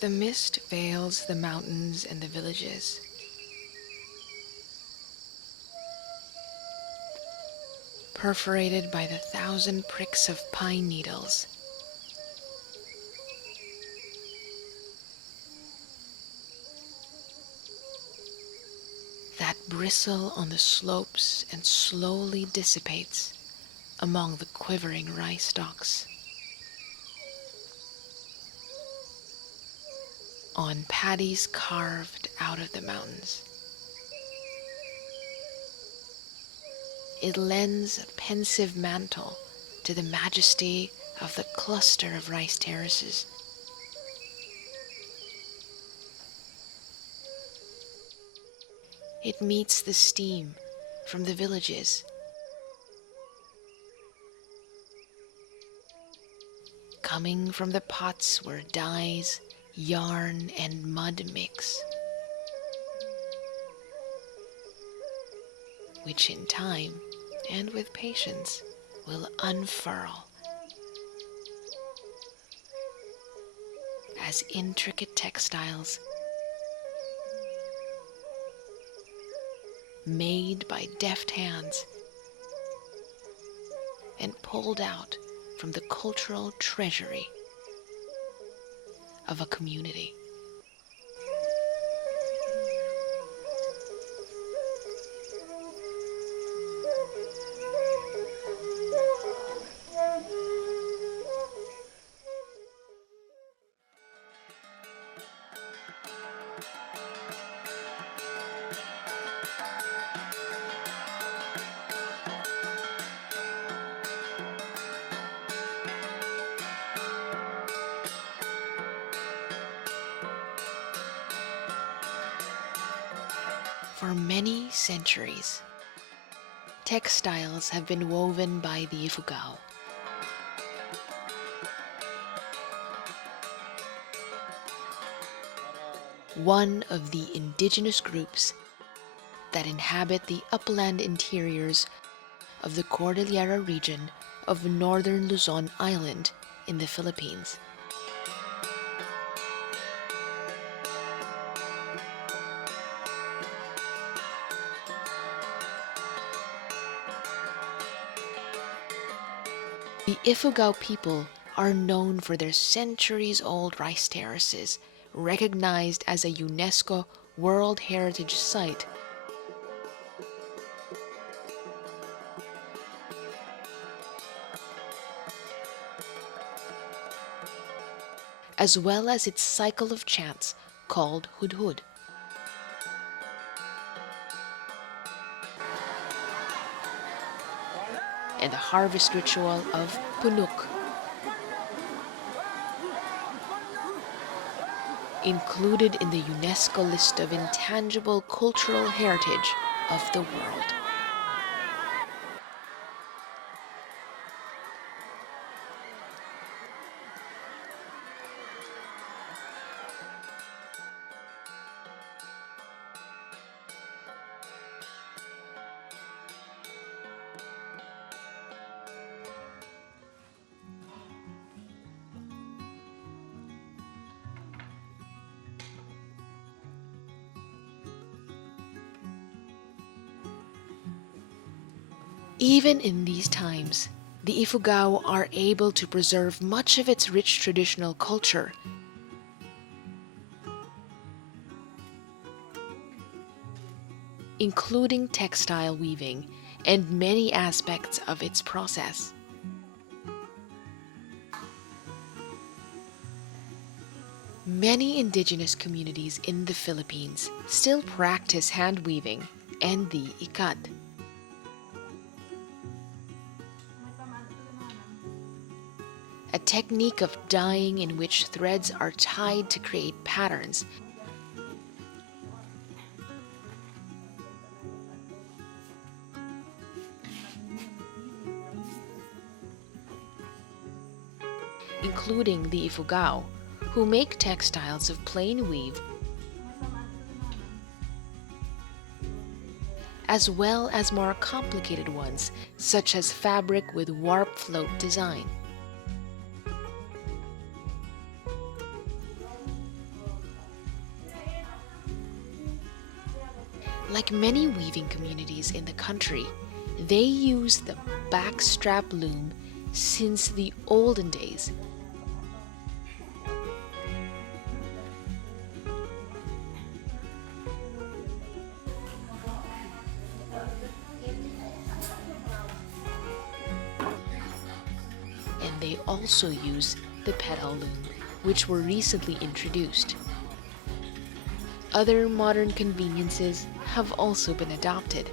The mist veils the mountains and the villages. Perforated by the 1,000 pricks of pine needles. That bristle on the slopes and slowly dissipates among the quivering rice stalks. On paddies carved out of the mountains. It lends a pensive mantle to the majesty of the cluster of rice terraces. It meets the steam from the villages, coming from the pots where dyes, yarn, and mud mix, which in time and with patience will unfurl as intricate textiles made by deft hands and pulled out from the cultural treasury of a community. For many centuries, textiles have been woven by the Ifugao. One of the indigenous groups that inhabit the upland interiors of the Cordillera region of northern Luzon Island in the Philippines. The Ifugao people are known for their centuries-old rice terraces, recognized as a UNESCO World Heritage Site. As well as its cycle of chants called Hudhud. And the harvest ritual of Punuk, included in the UNESCO list of intangible cultural heritage of the world. Even in these times, the Ifugao are able to preserve much of its rich traditional culture, including textile weaving and many aspects of its process. Many indigenous communities in the Philippines still practice hand weaving and the ikat. A technique of dyeing in which threads are tied to create patterns. Including the Ifugao, who make textiles of plain weave, as well as more complicated ones, such as fabric with warp float design. Like many weaving communities in the country, they use the backstrap loom since the olden days. And they also use the pedal loom, which were recently introduced. Other modern conveniences have also been adopted.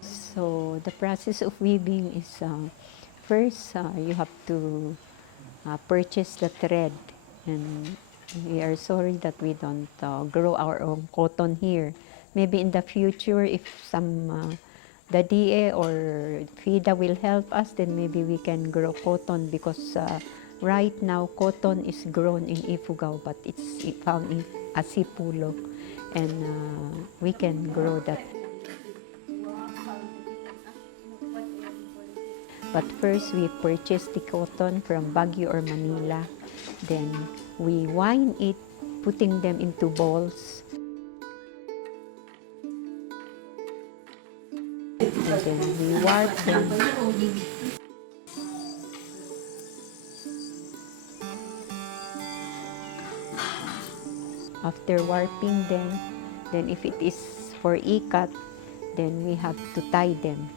So the process of weaving is first you have to purchase the thread, and we are sorry that we don't grow our own cotton here. Maybe in the future, if the DA or FIDA will help us, then maybe we can grow cotton, because right now cotton is grown in Ipugao, but it's found in Asipulo, and we can grow that. But first, we purchase the cotton from Baguio or Manila. Then we wind it, putting them into balls. And then we warp them. After warping them, then if it is for ikat, then we have to tie them.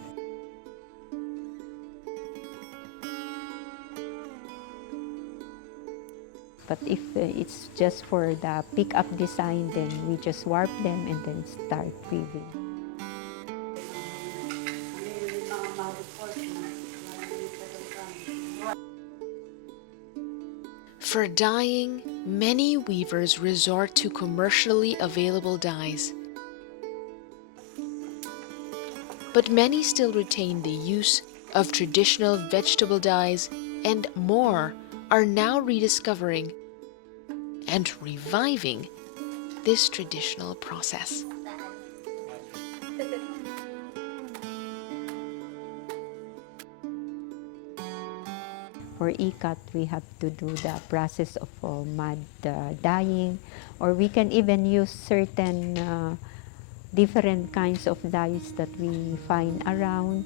But if it's just for the pick-up design, then we just warp them and then start weaving. For dyeing, many weavers resort to commercially available dyes. But many still retain the use of traditional vegetable dyes, and more are now rediscovering and reviving this traditional process. For ikat, we have to do the process of mud dyeing, or we can even use certain different kinds of dyes that we find around.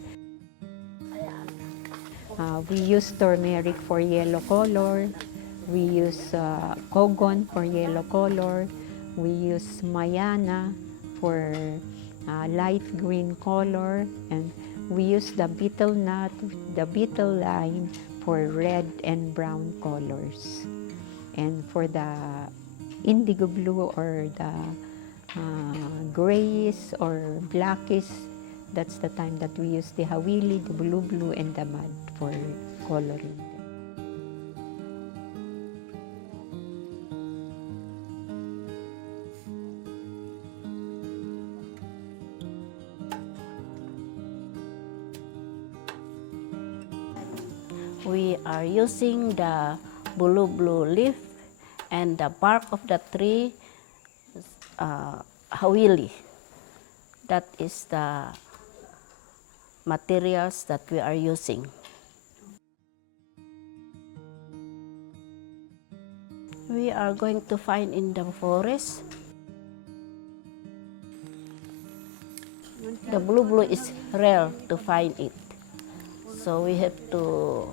We use turmeric for yellow color, we use kogon for yellow color, we use mayana for light green color, and we use the betel nut, the betel lime for red and brown colors. And for the indigo blue or the grayish or blackish, that's the time that we use the hawili, the blue, and the mud for coloring them. We are using the blue leaf and the bark of the tree, hawili. That is the materials that we are using. We are going to find in the forest. The blue is rare to find it. So we have to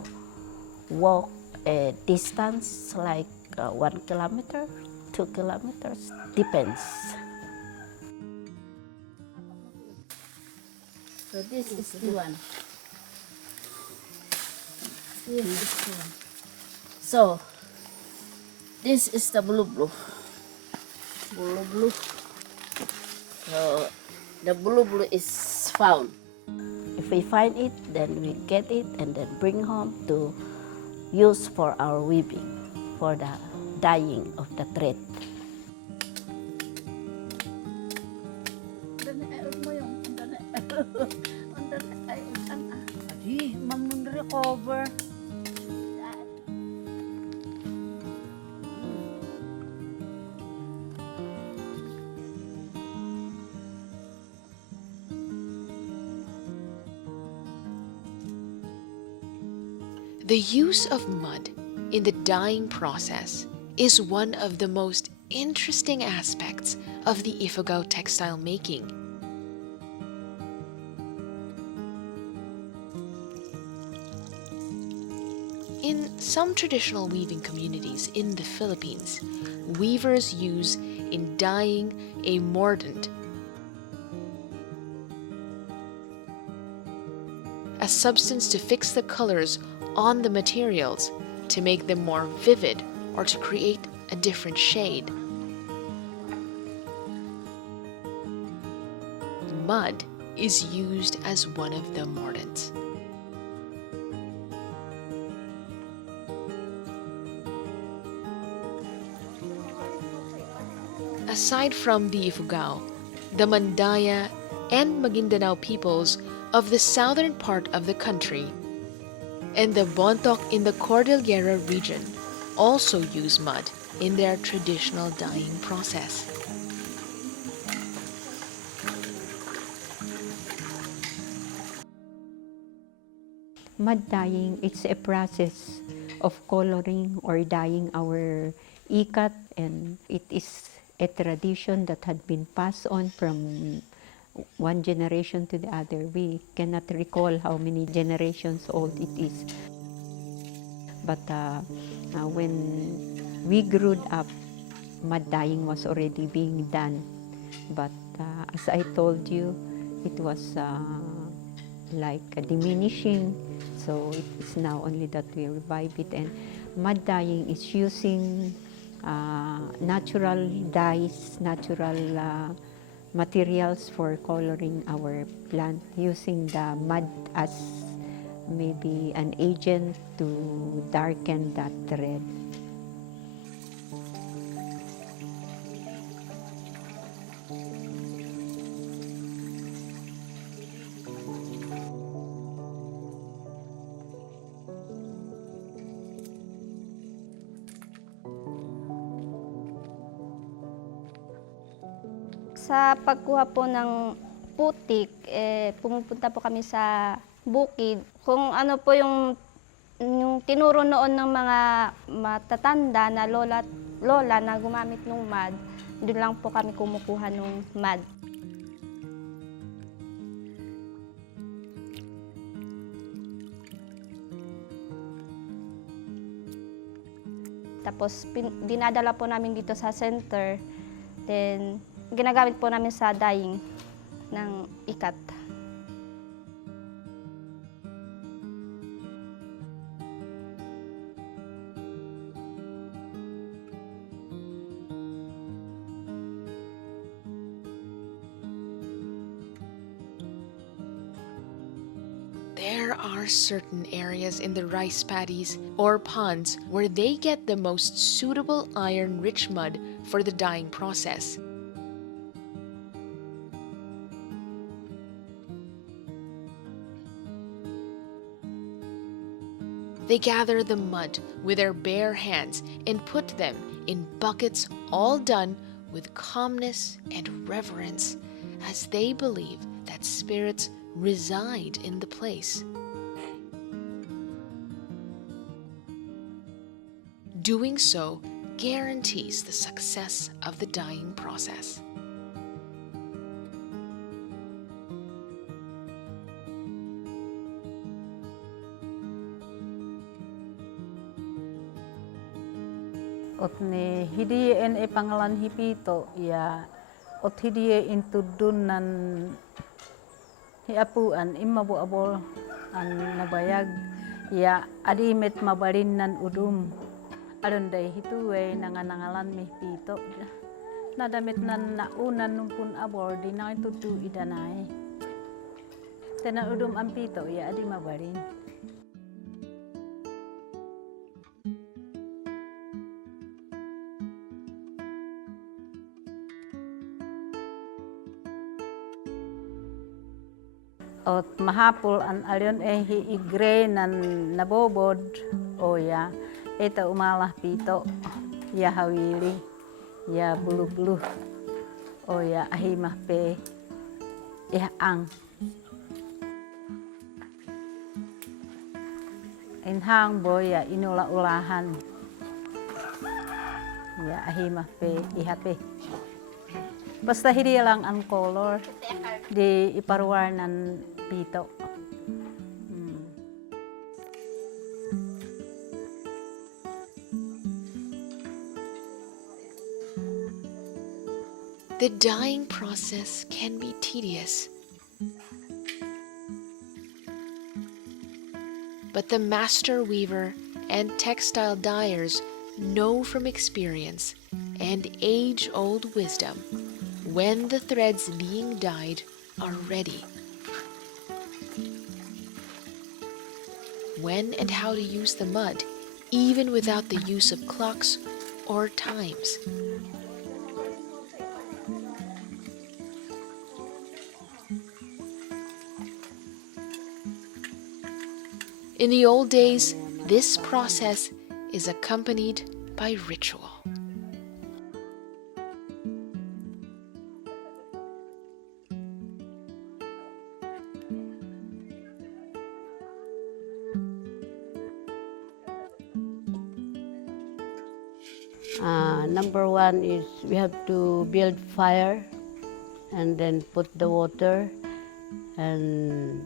walk a distance like 1 kilometer, 2 kilometers, depends. So this is the one. This one. So this is the blue. So the blue is found. If we find it, then we get it and then bring home to use for our weaving, for the dyeing of the thread. The use of mud in the dyeing process is one of the most interesting aspects of the Ifugao textile making. In some traditional weaving communities in the Philippines, weavers use in dyeing a mordant, a substance to fix the colors on the materials to make them more vivid or to create a different shade. Mud is used as one of the mordants. Aside from the Ifugao, the Mandaya and Maguindanao peoples of the southern part of the country and the Bontoc in the Cordillera region also use mud in their traditional dyeing process. Mud dyeing, it's a process of coloring or dyeing our ikat, and it is a tradition that had been passed on from one generation to the other. We cannot recall how many generations old it is. But when we grew up, mud dyeing was already being done. But as I told you, it was like diminishing. So it's now only that we revive it. And mud dyeing is using natural dyes, natural materials for coloring our plant, using the mud as maybe an agent to darken that red. Sa pagkuha po ng putik, pumupunta po kami sa bukid. Kung ano po yung tinuro noon ng mga matatanda na lola na gumamit ng mud, doon lang po kami kumukuha ng mud. Tapos dinadala po namin dito sa center, then ginagamit po namin sa dyeing ng ikat. There are certain areas in the rice paddies or ponds where they get the most suitable iron-rich mud for the dyeing process. They gather the mud with their bare hands and put them in buckets, all done with calmness and reverence, as they believe that spirits reside in the place. Doing so guarantees the success of the dyeing process. Ot ni hidie en pangalan hipito ya ot hidie into dunan hiapuan imabu abol an nabayag ya adimet mabalin nan udum alon day hituwe nanganangalan mi pito nadamit nan naunan numpun abol di na itutu idanay tena udum ang pito ya adi mabalin. Ot mahapul an alyon igre nan nabobod o ya eta umalah pito ya hawili ya bulu-bulu o ya ahimah pe ya ang inhang boy ya inula-ulahan. Ya ahimah pe ihape. Basta hindi lang ang color di iparwarnan pito. The dyeing process can be tedious, but the master weaver and textile dyers know from experience and age-old wisdom when the threads being dyed are ready, when and how to use the mud, even without the use of clocks or times. In the old days, this process is accompanied by ritual. Number one is we have to build fire and then put the water and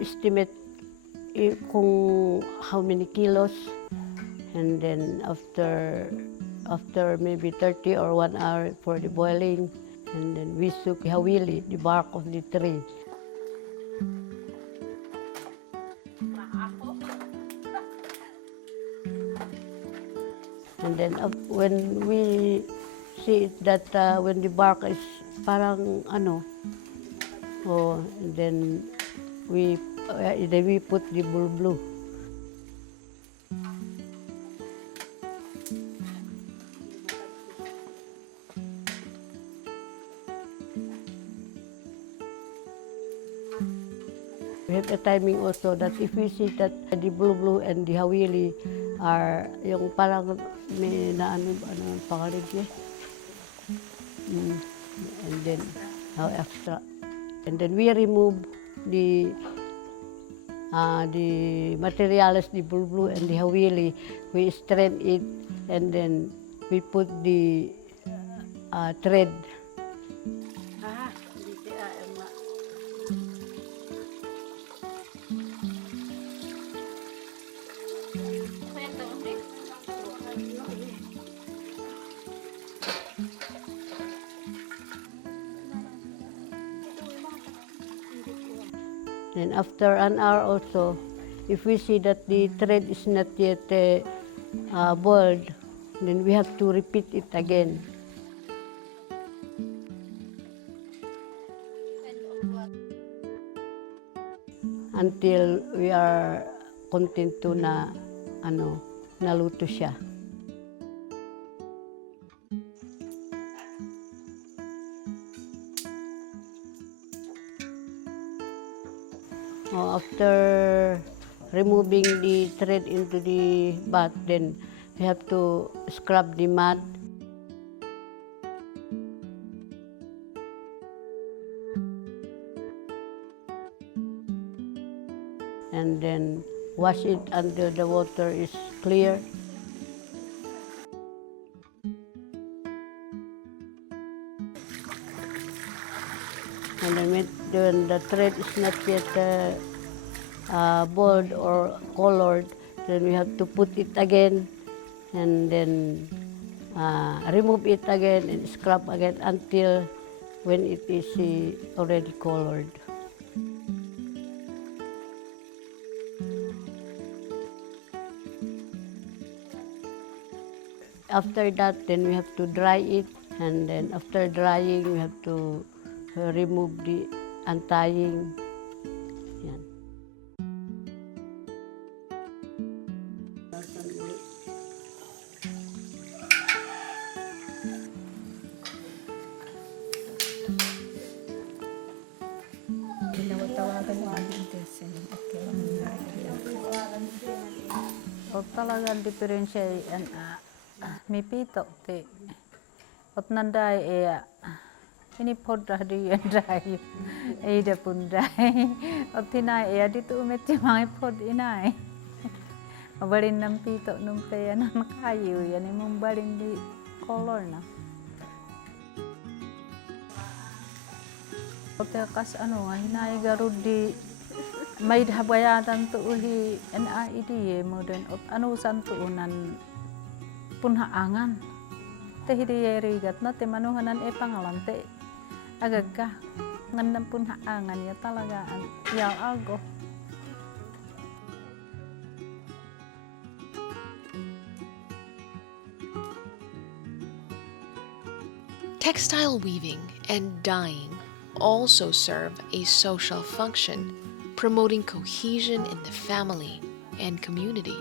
estimate kung how many kilos, and then after maybe 30 or 1 hour for the boiling, and then we soak hawili, the bark of the tree. And then when we see that when the bark is parang and then we put the blue. We have a timing also that if we see that the blue and the hawili are yung parang may ano pangalan niya. And then how extra. And then we remove the materials, the blue and the hawili. We strain it and then we put the thread. Then after an hour also, if we see that the thread is not yet boiled, then we have to repeat it again. Until we are content to na naluto siya. After removing the thread into the bath, then we have to scrub the mud. And then wash it until the water is clear. And then when the thread is not yet boiled or colored, then we have to put it again and then remove it again and scrub again until when it is already colored. After that, then we have to dry it, and then after drying, we have to remove the untying. Yan. Talagang diferensya yan may pito te ot nanday ini podra di yanday da punday ot tinay dito umet yung mga pod inay Mabalin ng pito nung peya na nakayo, yan yung balin di color na. Pagka kas ano nga, hinayagaro di may habayatan to uhi NID mo din at ano san tuunan punhaangan. Te hidiyerigat na te manuhanan pangalan te agag ka ngandang punhaangan ya talagaan yaw algo. Textile weaving and dyeing also serve a social function, promoting cohesion in the family and community.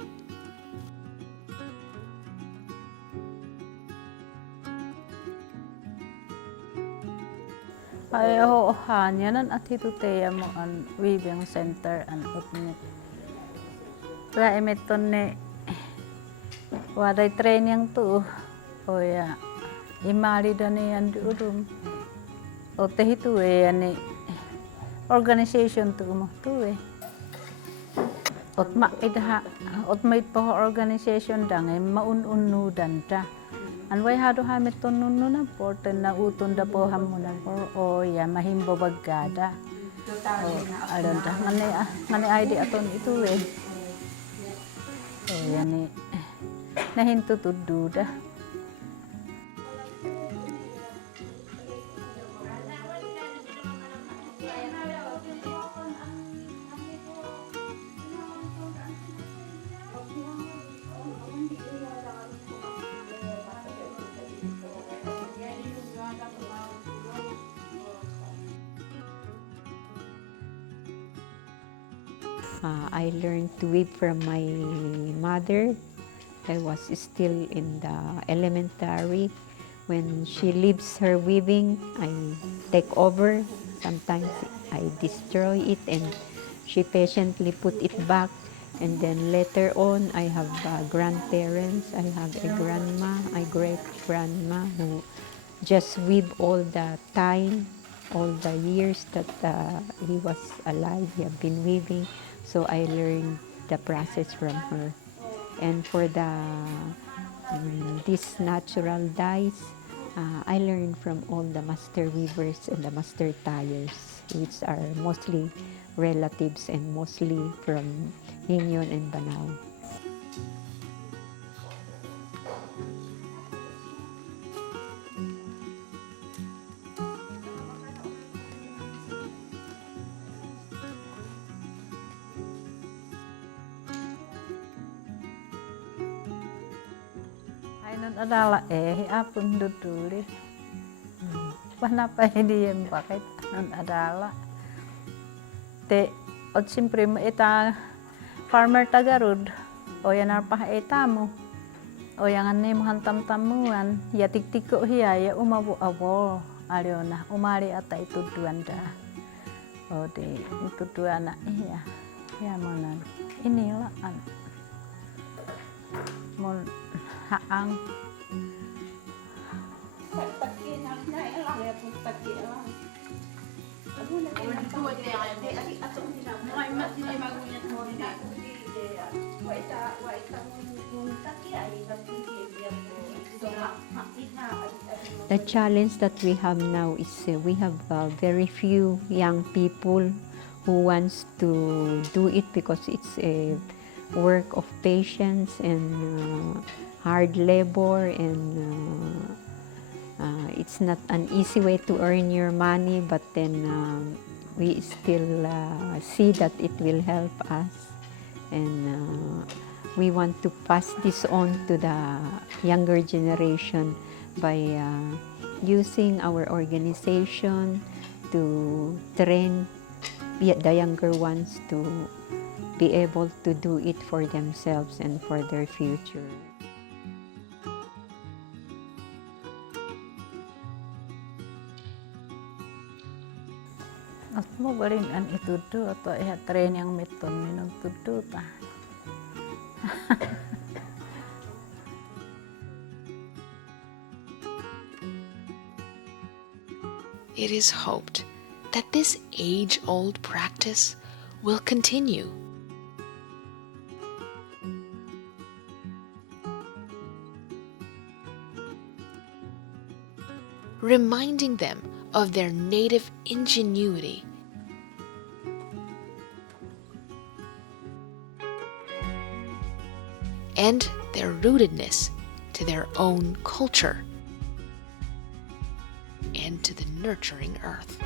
Pareho hanyanan at hituteya mo ang weaving center an utne. Ra emeton ne waday training to o ya imali dani yan di udum. O tehitu yani organization tu mo tu ot ma idha ot mait po organization dangay maununu danta anway hado hamit tununu na porten na utun da po hamuna por o ya mahimbo bagada o alonda ngani ID aton itu o yani nahintu tuddu da. I learned to weave from my mother. I was still in the elementary. When she leaves her weaving, I take over. Sometimes I destroy it and she patiently put it back. And then later on, I have grandparents. I have a grandma, a great-grandma who just weave all the time, all the years that he was alive. He have been weaving. So I learned the process from her. And for these natural dyes, I learned from all the master weavers and the master tyers, which are mostly relatives and mostly from Hinyon and Banao. Nun adala apun duduli. Panapa hindi yan bakit nun adala. Te ot simpre mo ita farmer tagarud o yan arpah mo. O yan ani mo hantam-tamuan ya tiktiko hiya ya umabu-abo alyo na umari ata ituduan da. O di ituduan na iya. Ya mo na inilah an. Mo haang The challenge that we have now is we have very few young people who wants to do it because it's a work of patience and hard labor, and it's not an easy way to earn your money, but then we still see that it will help us, and we want to pass this on to the younger generation by using our organization to train the younger ones to be able to do it for themselves and for their future. At mo galing an itudu atau train yang meton minum tudu ta. It is hoped that this age-old practice will continue. reminding them of their native ingenuity and their rootedness to their own culture and to the nurturing earth.